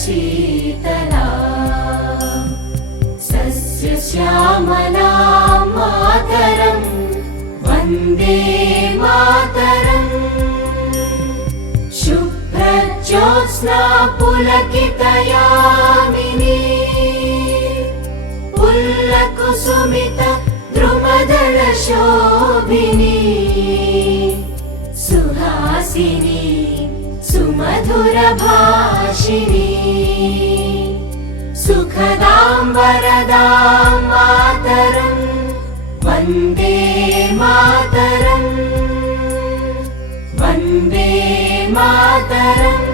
शीतला सस्यश्यामला मातरं वन्दे मातरम् शुभ्रज्योत्स्ना पुलकितयामिनी पुल्लकुसुमित द्रुमदलशोभिनी सुहासिनी सुमधुरभाषिणी सुखदां वरदां मातरं वन्दे मातरम् वन्दे मातरम्।